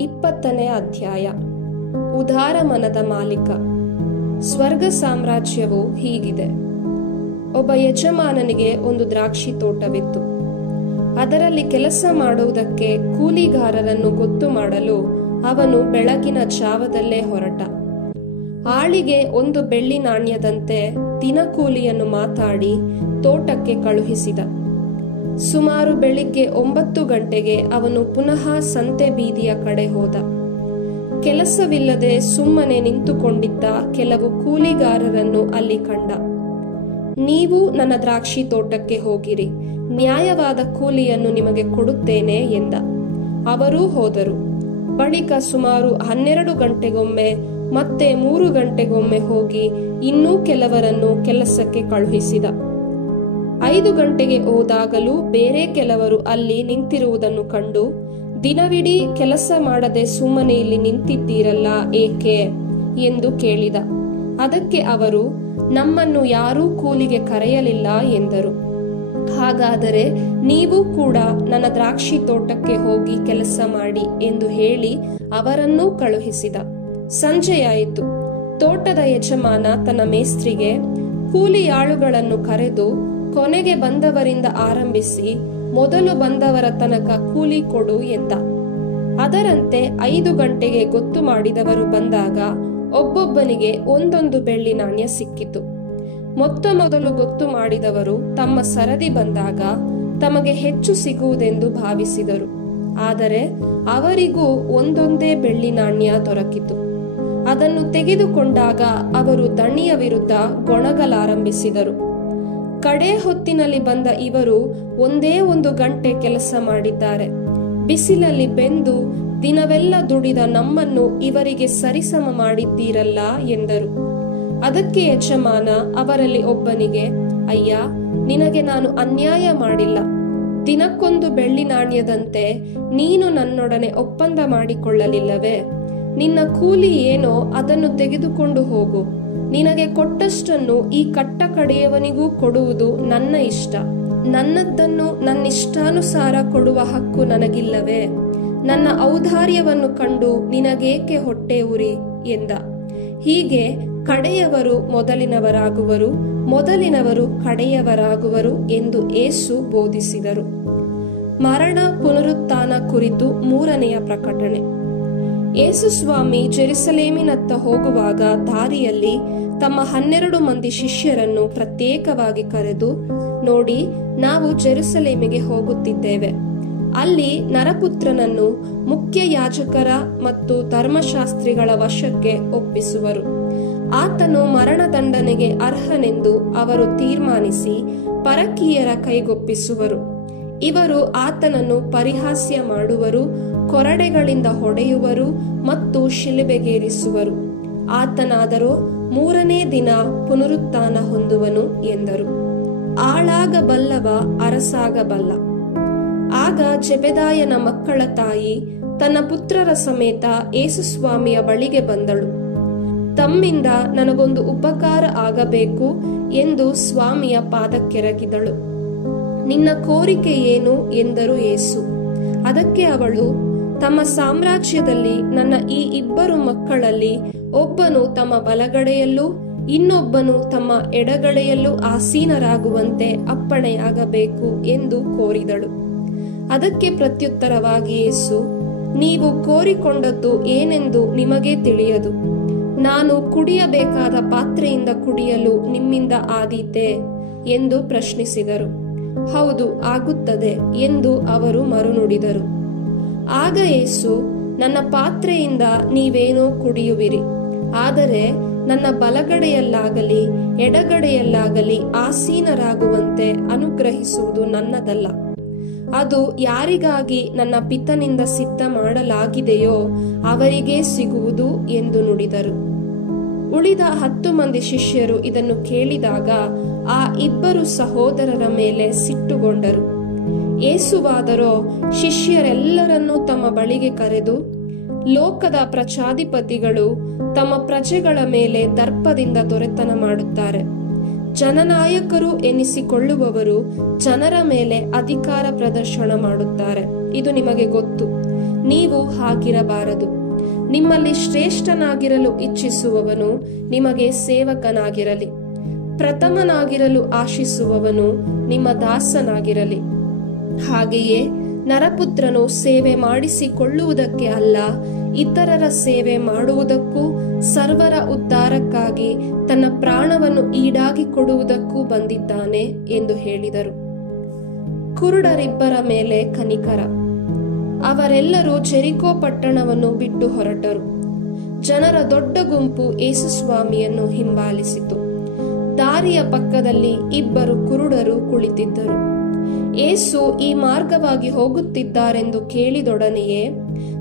20ನೇ ಅಧ್ಯಾಯ. ಉದಾರ ಮನದ ಮಾಲೀಕ. ಸ್ವರ್ಗ ಸಾಮ್ರಾಜ್ಯವು ಹೀಗಿದೆ. ಒಬ್ಬ ಯಜಮಾನನಿಗೆ ಒಂದು ದ್ರಾಕ್ಷಿ ತೋಟವಿತ್ತು. ಅದರಲ್ಲಿ ಕೆಲಸ ಮಾಡುವುದಕ್ಕೆ ಕೂಲಿಗಾರರನ್ನು ಗೊತ್ತು ಮಾಡಲು ಅವನು ಬೆಳಗಿನ ಜಾವದಲ್ಲೇ ಹೊರಟ. ಆಳಿಗೆ 1 ಬೆಳ್ಳಿ ನಾಣ್ಯದಂತೆ ದಿನಕೂಲಿಯನ್ನು ಮಾತಾಡಿ ತೋಟಕ್ಕೆ ಕಳುಹಿಸಿದ. ಸುಮಾರು ಬೆಳಿಗ್ಗೆ 9 ಗಂಟೆಗೆ ಅವನು ಪುನಃ ಸಂತೆ ಬೀದಿಯ ಕಡೆ ಹೋದ. ಕೆಲಸವಿಲ್ಲದೆ ಸುಮ್ಮನೆ ನಿಂತುಕೊಂಡಿದ್ದ ಕೆಲವು ಕೂಲಿಗಾರರನ್ನು ಅಲ್ಲಿ ಕಂಡ. ನೀವು ನನ್ನ ದ್ರಾಕ್ಷಿ ತೋಟಕ್ಕೆ ಹೋಗಿರಿ, ನ್ಯಾಯವಾದ ಕೂಲಿಯನ್ನು ನಿಮಗೆ ಕೊಡುತ್ತೇನೆ ಎಂದ. ಅವರೂ ಹೋದರು. ಬಳಿಕ ಸುಮಾರು 12 ಗಂಟೆಗೊಮ್ಮೆ ಮತ್ತೆ 3 ಗಂಟೆಗೊಮ್ಮೆ ಹೋಗಿ ಇನ್ನೂ ಕೆಲವರನ್ನು ಕೆಲಸಕ್ಕೆ ಕಳುಹಿಸಿದ. 5 ಗಂಟೆಗೆ ಹೋದಾಗಲೂ ಬೇರೆ ಕೆಲವರು ಅಲ್ಲಿ ನಿಂತಿರುವುದನ್ನು ಕಂಡು, ದಿನವಿಡೀ ಕೆಲಸ ಮಾಡದೆ ಸುಮ್ಮನೆ ಇಲ್ಲಿ ನಿಂತಿದ್ದೀರಲ್ಲ ಏಕೆ ಎಂದು ಕೇಳಿದ. ಅದಕ್ಕೆ ಅವರು, ನಮ್ಮನ್ನು ಯಾರೂ ಕೂಲಿಗೆ ಕರೆಯಲಿಲ್ಲ ಎಂದರು. ಹಾಗಾದರೆ ನೀವು ಕೂಡ ನನ್ನ ದ್ರಾಕ್ಷಿ ತೋಟಕ್ಕೆ ಹೋಗಿ ಕೆಲಸ ಮಾಡಿ ಎಂದು ಹೇಳಿ ಅವರನ್ನೂ ಕಳುಹಿಸಿದ. ಸಂಜೆಯಾಯಿತು. ತೋಟದ ಯಜಮಾನ ತನ್ನ ಮೇಸ್ತ್ರಿಗೆ, ಕೂಲಿಯಾಳುಗಳನ್ನು ಕರೆದು ಕೊನೆಗೆ ಬಂದವರಿಂದ ಆರಂಭಿಸಿ ಮೊದಲು ಬಂದವರ ತನಕ ಕೂಲಿ ಕೊಡು ಎಂದ. ಅದರಂತೆ 5 ಗಂಟೆಗೆ ಗೊತ್ತು ಮಾಡಿದವರು ಬಂದಾಗ ಒಬ್ಬೊಬ್ಬನಿಗೆ 1 ಬೆಳ್ಳಿ ನಾಣ್ಯ ಸಿಕ್ಕಿತು. ಮೊದಲು ಗೊತ್ತು ಮಾಡಿದವರು ತಮ್ಮ ಸರದಿ ಬಂದಾಗ ತಮಗೆ ಹೆಚ್ಚು ಸಿಗುವುದೆಂದು ಭಾವಿಸಿದರು. ಆದರೆ ಅವರಿಗೂ 1 ಬೆಳ್ಳಿ ನಾಣ್ಯ ದೊರಕಿತು. ಅದನ್ನು ತೆಗೆದುಕೊಂಡಾಗ ಅವರು ದಣಿಯ ವಿರುದ್ಧ ಗೊಣಗಲಾರಂಭಿಸಿದರು. ಕಡೆ ಹೊತ್ತಿನಲ್ಲಿ ಬಂದ ಇವರು 1 ಗಂಟೆ ಕೆಲಸ ಮಾಡಿದ್ದಾರೆ. ಬಿಸಿಲಲ್ಲಿ ಬೆಂದು ದಿನವೆಲ್ಲ ದುಡಿದ ನಮ್ಮನ್ನು ಇವರಿಗೆ ಸರಿಸಮ ಮಾಡಿದ್ದೀರಲ್ಲ ಎಂದರು. ಅದಕ್ಕೆ ಯಜಮಾನ ಅವರಲ್ಲಿ ಒಬ್ಬನಿಗೆ, ಅಯ್ಯ, ನಿನಗೆ ನಾನು ಅನ್ಯಾಯ ಮಾಡಿಲ್ಲ. ದಿನಕ್ಕೊಂದು ಬೆಳ್ಳಿ ನಾಣ್ಯದಂತೆ ನೀನು ನನ್ನೊಡನೆ ಒಪ್ಪಂದ ಮಾಡಿಕೊಳ್ಳಲಿಲ್ಲವೇ? ನಿನ್ನ ಕೂಲಿ ಏನೋ ಅದನ್ನು ತೆಗೆದುಕೊಂಡು ಹೋಗು. ನಿನಗೆ ಕೊಟ್ಟಷ್ಟನ್ನು ಈ ಕಟ್ಟ ಕಡೆಯವನಿಗೂ ಕೊಡುವುದು ನನ್ನ ಇಷ್ಟ. ನನ್ನದನ್ನು ನನ್ನಿಷ್ಟಾನುಸಾರ ಕೊಡುವ ಹಕ್ಕು ನನಗಿಲ್ಲವೇ? ನನ್ನ ಔದಾರ್ಯವನ್ನು ಕಂಡು ನಿನಗೇಕೆ ಹೊಟ್ಟೆ ಉರಿ ಎಂದ. ಹೀಗೆ ಕಡೆಯವರು ಮೊದಲಿನವರಾಗುವರು, ಮೊದಲಿನವರು ಕಡೆಯವರಾಗುವರು ಎಂದು ಯೇಸು ಬೋಧಿಸಿದರು. ಮರಣ ಪುನರುತ್ಥಾನ ಕುರಿತು 3ನೆಯ ಪ್ರಕಟಣೆ. ಯೇಸು ಸ್ವಾಮಿ ಜೆರುಸಲೇಮಿನತ್ತ ಹೋಗುವಾಗ ದಾರಿಯಲ್ಲಿ ತಮ್ಮ 12 ಮಂದಿ ಶಿಷ್ಯರನ್ನು ಪ್ರತ್ಯೇಕವಾಗಿ ಕರೆದು, ನೋಡಿ, ನಾವು ಜೆರುಸಲೇಮಿಗೆ ಹೋಗುತ್ತಿದ್ದೇವೆ. ಅಲ್ಲಿ ನರಪುತ್ರನನ್ನು ಮುಖ್ಯ ಯಾಜಕರ ಮತ್ತು ಧರ್ಮಶಾಸ್ತ್ರಿಗಳ ವಶಕ್ಕೆ ಒಪ್ಪಿಸುವರು. ಆತನು ಮರಣದಂಡನೆಗೆ ಅರ್ಹನೆಂದು ಅವರು ತೀರ್ಮಾನಿಸಿ ಪರಕೀಯರ ಕೈಗೊಪ್ಪಿಸುವರು. ಇವರು ಆತನನ್ನು ಪರಿಹಾಸ್ಯ ಮಾಡುವರು, ಕೊರಡೆಗಳಿಂದ ಹೊಡೆಯುವರು ಮತ್ತು ಶಿಲುಬೆಗೇರಿಸುವರು. ಆತನಾದರೋ 3ನೇ ದಿನ ಪುನರುತ್ಥಾನ ಹೊಂದುವನು ಎಂದರು. ಆಳಾಗಬಲ್ಲವ ಅರಸಾಗಬಲ್ಲ. ಆಗ ಜೆಬೆದಾಯನ ಮಕ್ಕಳ ತಾಯಿ ತನ್ನ ಪುತ್ರರ ಸಮೇತ ಯೇಸುಸ್ವಾಮಿಯ ಬಳಿಗೆ ಬಂದಳು. ತಮ್ಮಿಂದ ನನಗೊಂದು ಉಪಕಾರ ಆಗಬೇಕು ಎಂದು ಸ್ವಾಮಿಯ ಪಾದಕ್ಕೆರಗಿದಳು. ನಿನ್ನ ಕೋರಿಕೆ ಏನು ಎಂದರು ಯೇಸು. ಅದಕ್ಕೆ ಅವಳು, ತಮ್ಮ ಸಾಮ್ರಾಜ್ಯದಲ್ಲಿ ನನ್ನ ಈ 2 ಮಕ್ಕಳಲ್ಲಿ ಒಬ್ಬನು ತಮ್ಮ ಬಲಗಡೆಯಲ್ಲೂ ಇನ್ನೊಬ್ಬನು ತಮ್ಮ ಎಡಗಡೆಯಲ್ಲೂ ಆಸೀನರಾಗುವಂತೆ ಅಪ್ಪಣೆಯಾಗಬೇಕು ಎಂದು ಕೋರಿದಳು. ಅದಕ್ಕೆ ಪ್ರತ್ಯುತ್ತರವಾಗಿ ಯೇಸು, ನೀವು ಕೋರಿಕೊಂಡದ್ದು ಏನೆಂದು ನಿಮಗೆ ತಿಳಿಯದು. ನಾನು ಕುಡಿಯಬೇಕಾದ ಪಾತ್ರೆಯಿಂದ ಕುಡಿಯಲು ನಿಮ್ಮಿಂದ ಆದೀತೆ ಎಂದು ಪ್ರಶ್ನಿಸಿದರು. ಹೌದು, ಆಗುತ್ತದೆ ಎಂದು ಅವರು ಮರುನುಡಿದರು. ಆಗ ಯೇಸು, ನನ್ನ ಪಾತ್ರೆಯಿಂದ ನೀವೇನೋ ಕುಡಿಯುವಿರಿ, ಆದರೆ ನನ್ನ ಬಲಗಡೆಯಲ್ಲಾಗಲಿ ಎಡಗಡೆಯಲ್ಲಾಗಲಿ ಆಸೀನರಾಗುವಂತೆ ಅನುಗ್ರಹಿಸುವುದು ನನ್ನದಲ್ಲ. ಅದು ಯಾರಿಗಾಗಿ ನನ್ನ ಪಿತನಿಂದ ಸಿದ್ಧ ಮಾಡಲಾಗಿದೆಯೋ ಅವರಿಗೇ ಸಿಗುವುದು ಎಂದು ನುಡಿದರು. ಉಳಿದ 10 ಮಂದಿ ಶಿಷ್ಯರು ಇದನ್ನು ಕೇಳಿದಾಗ ಆ 2 ಸಹೋದರರ ಮೇಲೆ ಸಿಟ್ಟುಗೊಂಡರು. ಯೇಸುವಾದರೋ ಶಿಷ್ಯರೆಲ್ಲರನ್ನೂ ತಮ್ಮ ಬಳಿಗೆ ಕರೆದು, ಲೋಕದ ಪ್ರಜಾಧಿಪತಿಗಳು ತಮ್ಮ ಪ್ರಜೆಗಳ ಮೇಲೆ ದರ್ಪದಿಂದ ದೊರೆತನ ಮಾಡುತ್ತಾರೆ. ಜನನಾಯಕರು ಎನಿಸಿಕೊಳ್ಳುವವರು ಜನರ ಮೇಲೆ ಅಧಿಕಾರ ಪ್ರದರ್ಶನ ಮಾಡುತ್ತಾರೆ. ಇದು ನಿಮಗೆ ಗೊತ್ತು. ನೀವು ಹಾಗಿರಬಾರದು. ನಿಮ್ಮಲ್ಲಿ ಶ್ರೇಷ್ಠನಾಗಿರಲು ಇಚ್ಛಿಸುವವನು ನಿಮಗೆ ಸೇವಕನಾಗಿರಲಿ. ಪ್ರಥಮನಾಗಿರಲು ಆಶಿಸುವವನು ನಿಮ್ಮ ದಾಸನಾಗಿರಲಿ. ಹಾಗೆಯೇ ನರಪುತ್ರನು ಸೇವೆ ಮಾಡಿಸಿಕೊಳ್ಳುವುದಕ್ಕೆ ಅಲ್ಲ, ಇತರರ ಸೇವೆ ಮಾಡುವುದಕ್ಕೂ ಸರ್ವರ ಉದ್ಧಾರಕ್ಕಾಗಿ ತನ್ನ ಪ್ರಾಣವನ್ನು ಈಡಾಗಿ ಕೊಡುವುದಕ್ಕೂ ಬಂದಿದ್ದಾನೆ ಎಂದು ಹೇಳಿದರು. ಕುರುಡರಿಬ್ಬರ ಮೇಲೆ ಕನಿಕರ. ಅವರೆಲ್ಲರೂ ಜೆರಿಕೋ ಪಟ್ಟಣವನ್ನು ಬಿಟ್ಟು ಹೊರಟರು. ಜನರ ದೊಡ್ಡ ಗುಂಪು ಯೇಸುಸ್ವಾಮಿಯನ್ನು ಹಿಂಬಾಲಿಸಿತು. ದಾರಿಯ ಪಕ್ಕದಲ್ಲಿ ಇಬ್ಬರು ಕುರುಡರು ಕುಳಿತಿದ್ದರು. ಯೇಸು ಈ ಮಾರ್ಗವಾಗಿ ಹೋಗುತ್ತಿದ್ದಾರೆಂದು ಕೇಳಿದೊಡನೆಯೇ,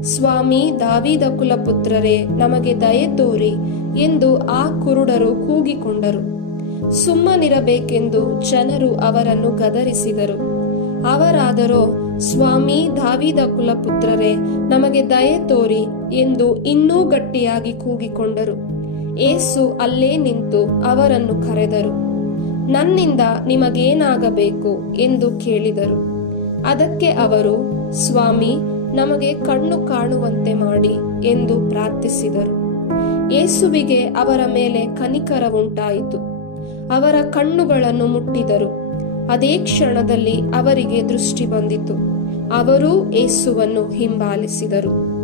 ಸ್ವಾಮಿ, ದಾವೀದ ಕುಲಪುತ್ರರೇ, ನಮಗೆ ದಯೆ ತೋರಿ ಎಂದು ಆ ಕುರುಡರು ಕೂಗಿಕೊಂಡರು. ಸುಮ್ಮನಿರಬೇಕೆಂದು ಜನರು ಅವರನ್ನು ಗದರಿಸಿದರು. ಅವರಾದರೋ, ಸ್ವಾಮಿ, ದಾವೀದ ಕುಲಪುತ್ರರೇ, ನಮಗೆ ದಯೆ ತೋರಿ ಎಂದು ಇನ್ನೂ ಗಟ್ಟಿಯಾಗಿ ಕೂಗಿಕೊಂಡರು. ಯೇಸು ಅಲ್ಲೇ ನಿಂತು ಅವರನ್ನು ಕರೆದರು. ನನ್ನಿಂದ ನಿಮಗೇನಾಗಬೇಕು ಎಂದು ಕೇಳಿದರು. ಅದಕ್ಕೆ ಅವರು, ಸ್ವಾಮಿ, ನಮಗೆ ಕಣ್ಣು ಕಾಣುವಂತೆ ಮಾಡಿ ಎಂದು ಪ್ರಾರ್ಥಿಸಿದರು. ಯೇಸುವಿಗೆ ಅವರ ಮೇಲೆ ಕನಿಕರವುಂಟಾಯಿತು. ಅವರ ಕಣ್ಣುಗಳನ್ನು ಮುಟ್ಟಿದರು. ಅದೇ ಕ್ಷಣದಲ್ಲಿ ಅವರಿಗೆ ದೃಷ್ಟಿ ಬಂದಿತು. ಅವರೂ ಯೇಸುವನ್ನು ಹಿಂಬಾಲಿಸಿದರು.